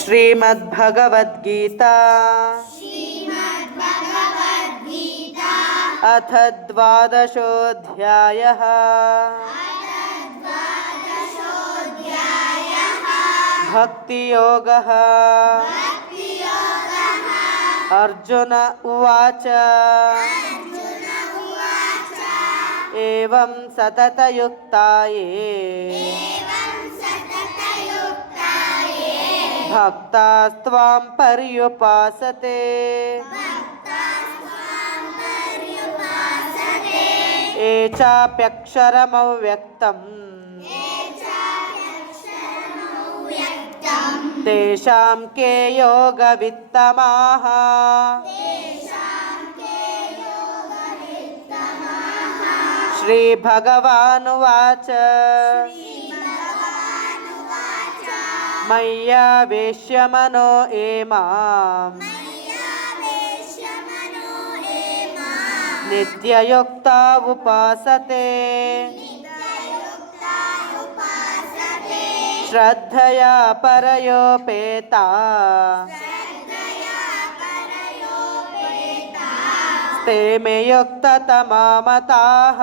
श्रीमद्भगवद्गीता अथ द्वादशोऽध्यायः। भक्तियोगः। अर्जुन उवाच एवं सततयुक्ताये भक्तास्त्वां पर्युपासते ये चाप्यक्षरमव्यक्तम् तेषां के योगवित्तमाः। श्रीभगवानुवाच मय्यावेश्य मनो ये माम् नित्ययुक्ता उपासते श्रद्धया परयोपेता ते मे युक्ततमा मताः।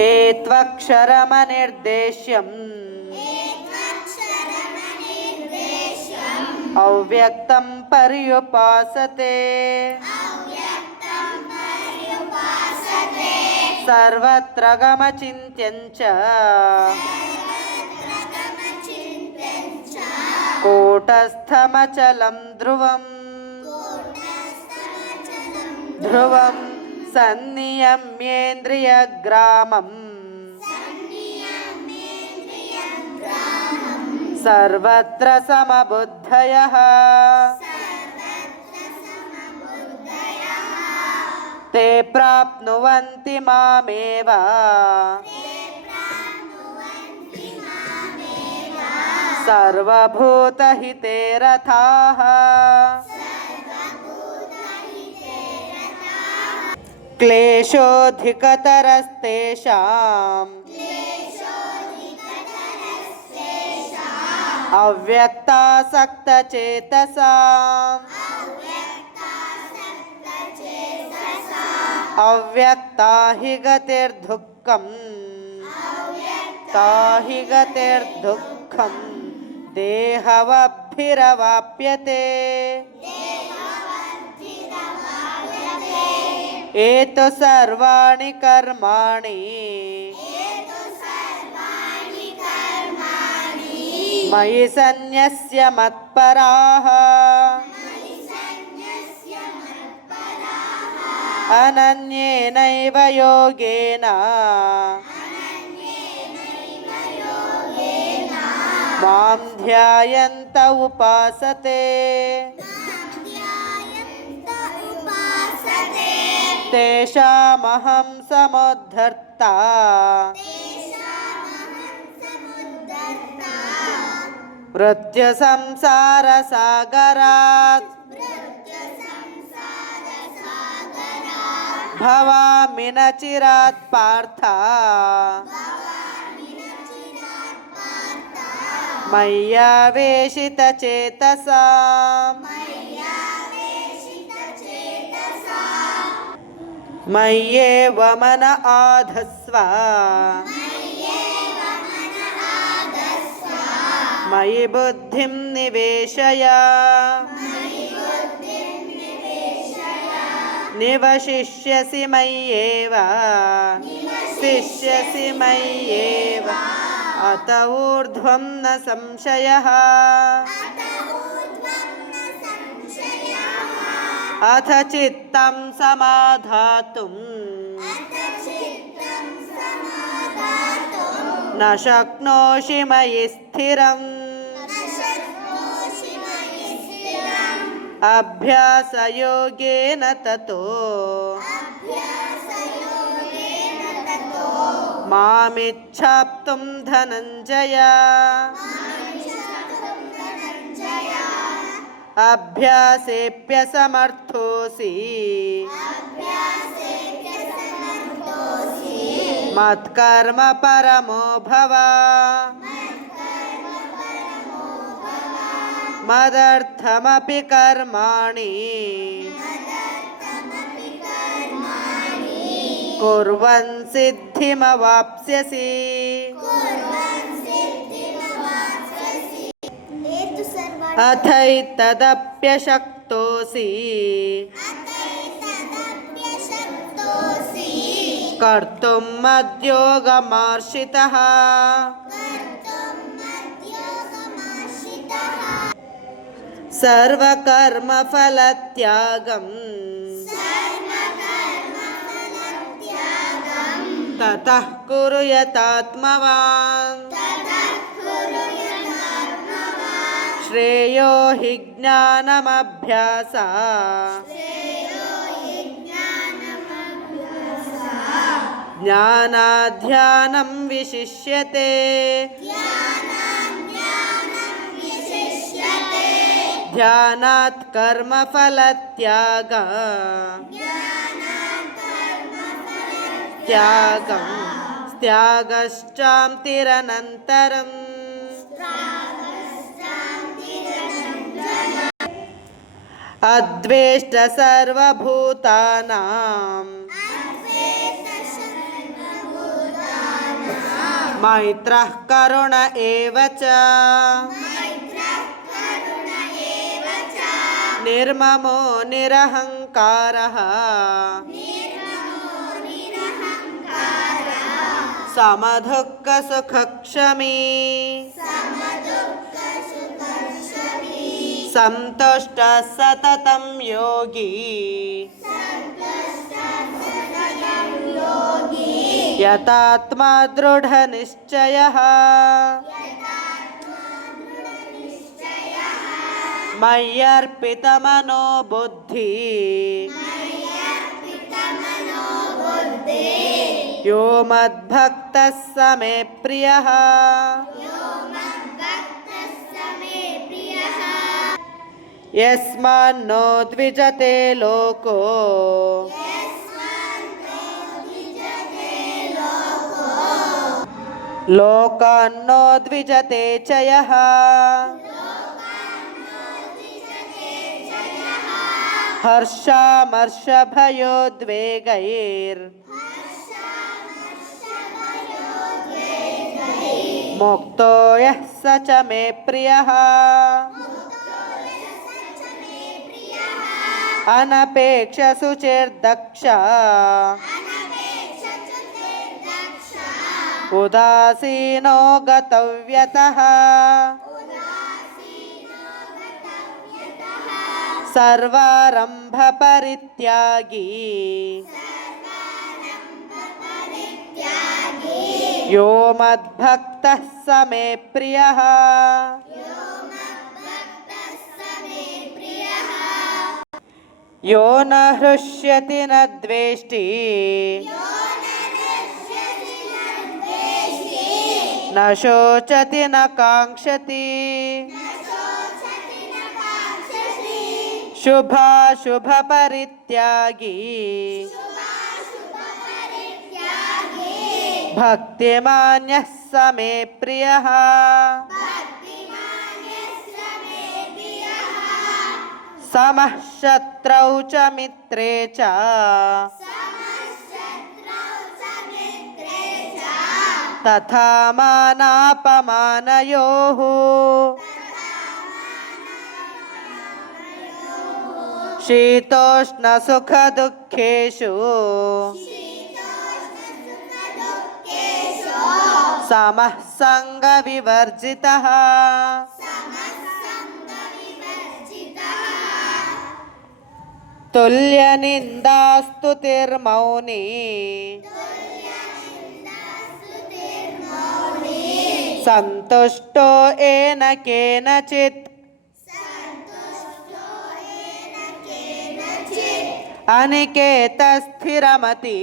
एत्वक्षरमनिर्देश्यम् अव्यक्तं पर्युपासते सर्वत्र गमचिन्त्यं च कूटस्थमचलं ध्रुवं सन्नियम्येन्द्रियग्रामम् सर्वत्र समबुद्धयः ते प्राप्नुवन्ति मामेव सर्वभूतहिते रताः। क्लेशोऽधिकतरस्तेषाम् अव्यक्तासक्तचेतसाम् अव्यक्ता हि गतिर्दुःखम् देहवद्भिरवाप्यते। एतु सर्वाणि कर्माणि मयि सन्न्यस्य मत्पराः अनन्येनैव योगेन मां ध्यायन्त उपासते तेषामहं समुद्धर्ता मृत्युसंसारसागरात् भवामि न चिरात् पार्थ मय्यावेशितचेतसाम् मय्येव मन आधस्व मयि बुद्धिं निवेशय निवशिष्यसि मय्येव शिष्यसि मय्येव अत ऊर्ध्वं न संशयः। अथ चित्तं समाधातुं न शक्नोषि मयि स्थिरम् अभ्यासयोगेन ततो मामिच्छाप्तुं धनञ्जय। अभ्यासेऽप्यसमर्थोऽसि మత్కర్మ పరమో భవ మదర్థమపి కర్మాణి కుర్వన్ సిద్ధిమవాప్స్యసి. అథైతదప్యశక్తోసి కర్తుం మద్యోగమార్షితః. సర్వకర్మఫలత్యాగం తతః కురు యతాత్మవాన్. శ్రేయో హి జ్ఞానమభ్యాసాత్ జ్ఞానాధ్యానం విశిష్యతే. ధ్యానాత్ కర్మఫలత్యాగం త్యాగశ్చాంతిరనంతరం. అద్వేష్ట సర్వభూతానాం మైత్రః కరుణ ఏవ చ. నిర్మమో నిరహంకారః సమదుఃఖ సుఖక్షమీ. సంతుష్టః సతతం యోగి యతాత్మా దృఢనిశ్చయః. మయ్యర్పితమనో బుద్ధి యో మద్భక్తః స మే ప్రియః. యస్మాన్నో ద్విజతే లోకో లోకాన్నో ద్విజతే చ యః. హర్షామర్షభయోద్వేగైర్ ముక్తో యః స చ మే ప్రియః. అనపేక్ష శుచిర్దక్ష ఉదాసీనో గతవ్యతః. సర్వారంభ పరిత్యాగి యో మద్భక్తః స మే ప్రియః. యో న హృష్యతి న ద్వేష్టి న శోచతి న కాంక్షతి. శుభాశుభ పరిత్యాగి భక్తిమాన్యః స మే ప్రియః. సమః శత్రౌ చ మిత్రే చ తథా మానాపమానయోః. శీతోష్ణ సుఖ దుఃఖేషు సమః సంగ వివర్జితః. తుల్య నిందాస్తుతిర్మౌని సంతుష్టో ఏన కేనచిత్. అనికేత స్థిరమతి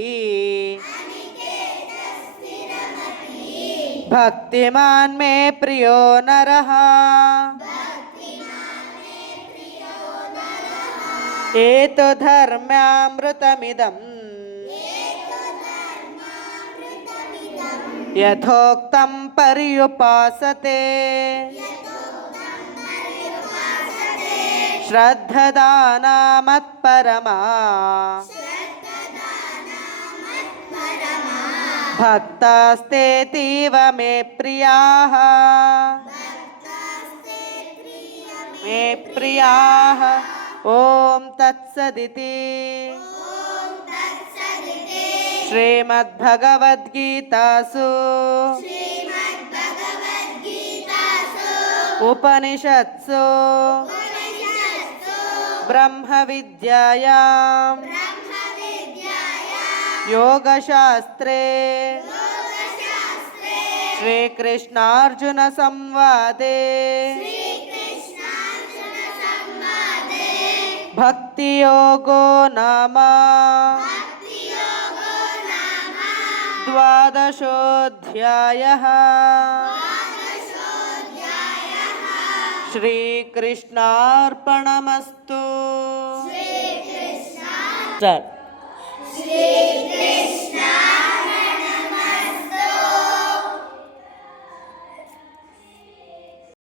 భక్తిమాన్ మే ప్రియో నరః. ఏతు ధర్మ్యామృతమిదం यथोक्तं पर्युपासते श्रद्धदाना मत्परमा भक्तास्तेतीव मे प्रियाः ॐ तत्सदिति श्रीमद्भगवद्गीतासु उपनिषत्सु ब्रह्मविद्यायां योगशास्त्रे श्रीकृष्णार्जुनसंवादे भक्तियोगो नाम द्वादशोऽध्यायः। श्रीकृष्णार्पणमस्तु। स्टार्ट।